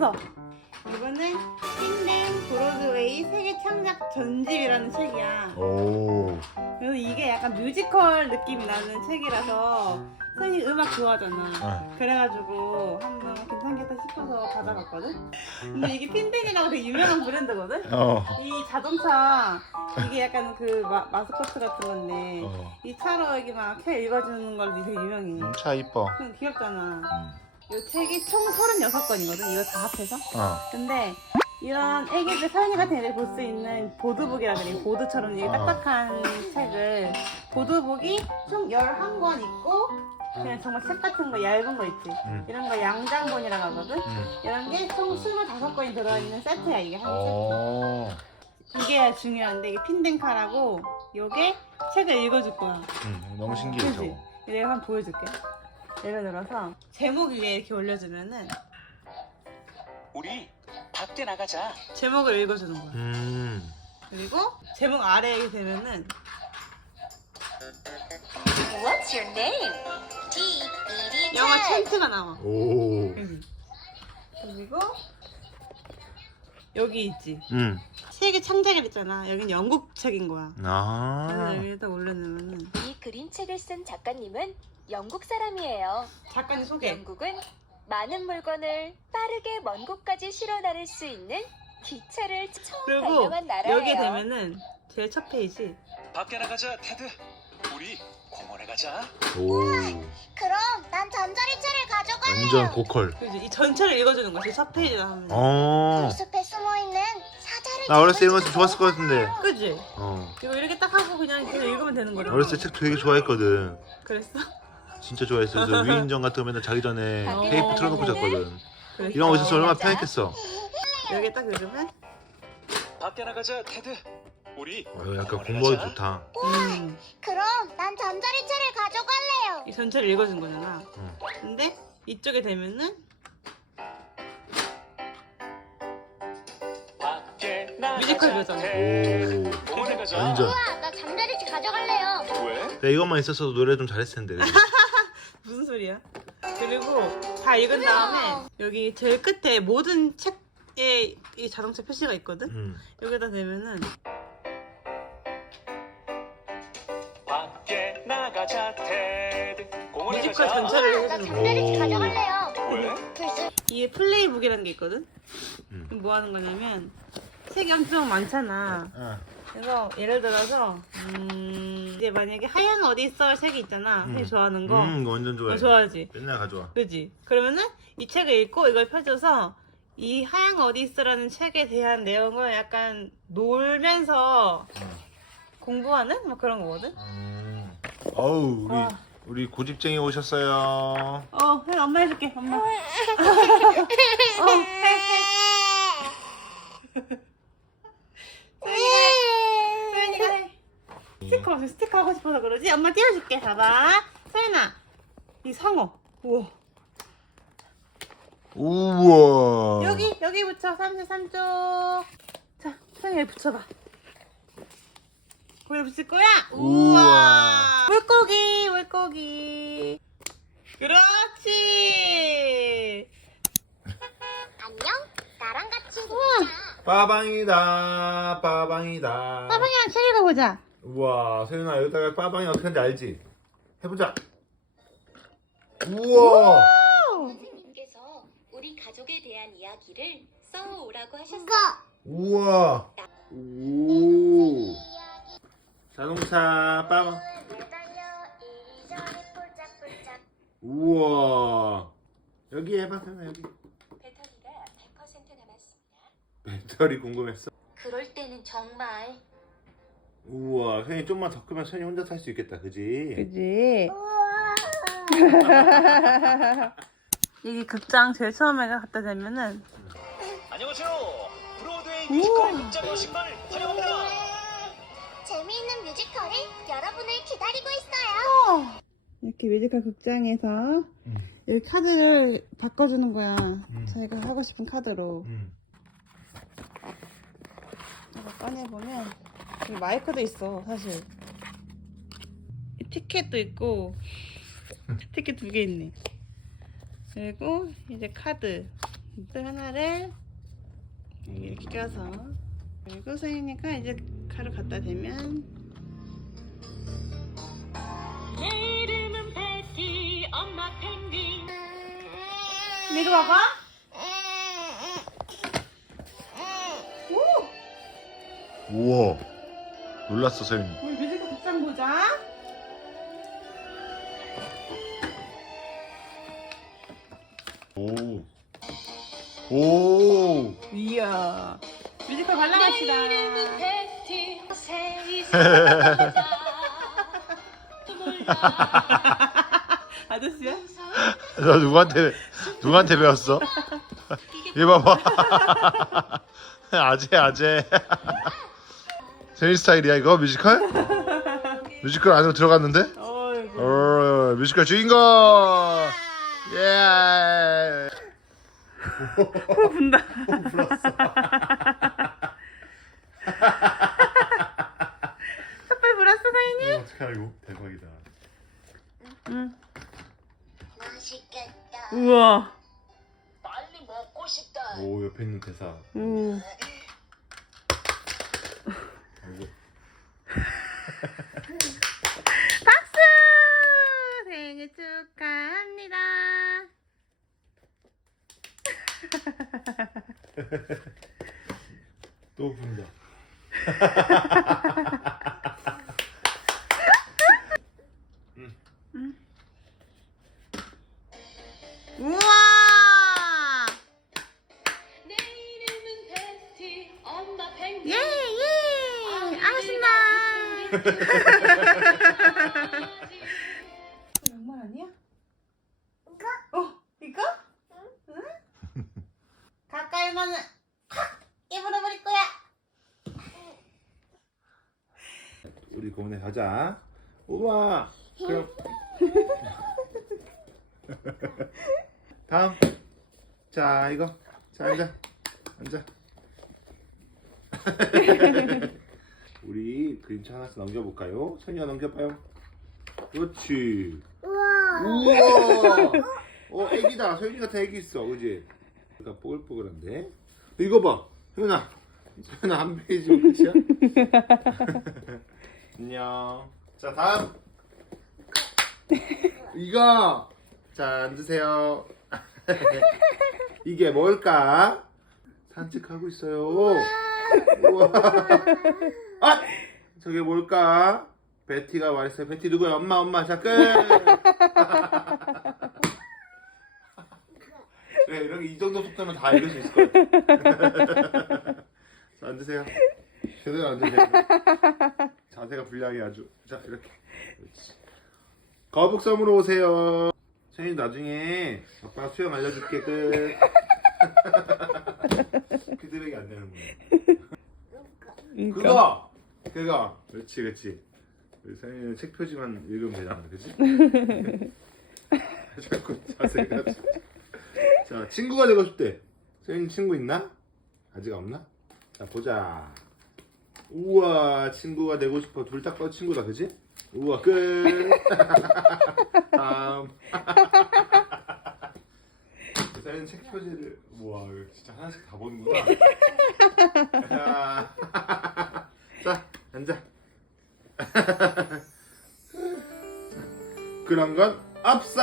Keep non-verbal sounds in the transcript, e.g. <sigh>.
샀어. 이거는 킹댕 브로드웨이 세계 창작 전집이라는 책이야. 오. 그래서 이게 약간 뮤지컬 느낌이 나는 책이라서 선이 음악 좋아하잖아. 어. 그래가지고 한번 괜찮겠다 싶어서 받아봤거든. 근데 이게 핀댕이라고 되게 유명한 브랜드거든. 어. 이 자동차 이게 약간 그 마, 마스코트 같은 건데 어. 이 차로 이렇게 막책 읽어주는 걸로 되게 유명해. 음, 차 이뻐. 그 귀엽잖아. 음. 이 책이 총 36권이거든. 이거 다 합해서. 어. 근데 이런 애기들 서연이 같은 애들 볼 수 있는 보드북이라 그래. 보드처럼 이게 어. 딱딱한 책을 보드북이 총 11권 있고 그냥 정말 책 같은 거 얇은 거 있지. 음. 이런 거 양장본이라고 하거든. 음. 이런 게 총 25권이 들어있는 세트야 이게 한 책. 어. 이게 중요한데 이게 핀덴카라고 요게 책을 읽어줄 거야. 음, 너무 신기해? 저거. 내가 한번 보여줄게. 예를 들어서 제목 위에 이렇게 올려주면은 우리 밖에 나가자. 제목을 읽어주는 거야. 음. 그리고 제목 아래에 되면은 What's your name? T E D 영화 Ted. 챈트가 나와. 오. 여기. 그리고 여기 있지. 음. 책의 창작을 했잖아. 여기는 영국 책인 거야. 그래서 아. 여기다 올려놓으면은 이 그림책을 쓴 작가님은 영국 사람이에요. 작가님 소개. 영국은 많은 물건을 빠르게 먼 곳까지 실어 나를 수 있는 기차를 처음 그리고 발명한 나라예요. 여기에 되면은 제일 첫 페이지 밖에 나가자, 테드. 우리 공원에 가자. 오. 그럼 난 전자리차를 가져갈래요. 완전 고컬. 그지 이 전체를 읽어주는 거야. 제일 첫 페이지다 하면. 어. 숲에 숨어 있는 사자를 나 어렸을 때 이런 거 좋았을 것 같은데. 그지? 어. 이거 이렇게 딱 하고 그냥 계속 읽으면 되는 거야. 어렸을 때 책 되게 좋아했거든. 그랬어? 진짜 좋아했어. 저 위인전 같은 거 맨날 자기 전에 테이프 틀어놓고 잤거든. 그랬어. 이런 거 있었어 얼마나 편했겠어. 여기 딱 읽으면 밖에 나가자, 테드. 우리 어, 약간 공원에 공부하기 가자. 좋다. 음, 그럼 난 전자리차를 가져갈래요. 이 전체를 읽어준 거잖아. 응. 근데 이쪽에 되면은 뮤지컬 버전. 테드. 오. 공원에 가자. 완전. 우와, 나 전자리차 가져갈래요. 왜? 내가 이것만 있었어도 노래 좀 잘했을 텐데. 그지? <laughs> 무슨 소리야? 그리고 다 읽은 다음에 여기 제일 끝에 모든 책에 이 자동차 표시가 있거든. 음. 여기다 대면은 밖에 나가자, 테드. 공원에 뮤지컬 가자. 전체를 우와, 나 해주는 거. 오. 가져갈래요. 왜? 글쎄, 이게 플레이북이라는 게 있거든. 음. 뭐 하는 거냐면 책이 엄청 많잖아. 아. 그래서 예를 들어서 음, 이제 만약에 하얀 어디 있어 책이 있잖아. 음. 되게 좋아하는 거. 음, 이거 완전 좋아해. 어, 좋아하지. 맨날 가져와. 그지? 그러면은 이 책을 읽고 이걸 펴줘서 이 하얀 어디 있어라는 책에 대한 내용을 약간 놀면서 음. 공부하는 뭐 그런 거거든. 음. 어우, 우리 와. 우리 고집쟁이 오셨어요. 어, 해, 엄마 해줄게. 엄마. <laughs> 어, 해, 해. <laughs> 소연이가 해. 스티커 없어. 스티커 하고 싶어서 그러지? 엄마 띄워줄게. 봐봐. 소연아, 이 상어. 우와. 우와. 여기 여기 붙여 33쪽 자 여기 붙여봐 거기 붙일 거야? 우와 우와. 물고기 물고기 그렇지 <laughs> 안녕. 나랑 같이 우와 빠방이다. 빠방이다. 빠방이랑 책 읽어보자 우와, 세윤아 여기다가 빠방이 어떻게 하는지 알지? 해보자. 우와. 선생님께서 우리 가족에 대한 이야기를 써오라고 하셨어요. 우와. 오. 자동차 빠방. 우와. 여기 해봐, 세윤아 여기. 배터리가 100% 남았습니다. 배터리 궁금했어? 그럴 때는 정말 우와, 세윤이 좀만 더 크면 세윤이 혼자 탈 수 있겠다, 그지? 그지 우와. 여기 극장 제일 처음에 갖다 대면은 안녕하세요. 브로드웨이 뮤지컬 극장 오신 걸 환영합니다. 재미있는 뮤지컬이 여러분을 기다리고 있어요. 이렇게 뮤지컬 극장에서 음. 여기 카드를 바꿔주는 거야 음. 자기가 하고 싶은 카드로 응. 이거 꺼내보면 마이크도 있어 사실. 이 티켓도 있고 티켓 두 개 있네. 그리고 이제 카드. 또 하나를 이렇게 껴서. 그리고 서윤이가 이제 가루 갖다 대면 내 이름은 베티 엄마 펭귄 이거 봐봐. 우와 놀랐어 서윤이 우리 뮤지컬 극장 보자 오. 오. 이야 뮤지컬 관람합시다 또 몰라 아저씨야? 너 누구한테 누구한테 배웠어? 이거 봐봐. <laughs> 아재 아재. 세인 스타일이야 이거 뮤지컬? <laughs> 뮤지컬 안으로 들어갔는데? 어이구 어 뮤지컬 주인공. 예. 코 <laughs> 분다 또 분다. <laughs> 확! 입으로 버릴 거야! 우리 고문에 가자. 우와. 그럼. <laughs> 다음. 자 이거. 자 앉아. 앉아. <laughs> 우리 그림책 하나씩 넘겨볼까요? 선이가 넘겨봐요. 그렇지. 우와. 우와. 어 애기다. 소윤이 같은 애기 있어. 그지? 그러니까 뽀글뽀글한데. 이거 봐. 소윤아. 소윤아 한 페이지면 끝이야? <laughs> 안녕. 자 다음. 이거. 자 앉으세요. <laughs> 이게 뭘까? 산책하고 있어요. 우와. 아! 저게 뭘까? 베티가 말했어요. 베티 누구야? 엄마, 엄마. 자, 끝! <laughs> 네, 이런 이 정도 속도면 다 읽을 수 있을 것 같아. <laughs> 자, 앉으세요. 제대로 앉으세요. 자세가 불량이 아주. 자, 이렇게. 그렇지. 거북섬으로 오세요. 선생님 나중에 아빠 수영 알려줄게. 끝. <laughs> 피드백이 안 되는 거야. 그거! 그거! 그렇지, 그렇지. 우리 선생님은 책 표지만 읽으면 되잖아, 그치? <laughs> 자꾸 자세가. 자, 친구가 되고 싶대. 선생님 친구 있나? 아직 없나? 자, 보자. 우와, 친구가 되고 싶어. 둘다꺼 친구다, 그지? 우와, 끝. <laughs> 다음. <laughs> 선생님 책 표지를. 우와, 이거 진짜 하나씩 다 보는구나. 야. <laughs> 자, 앉아. 그런 건 없어.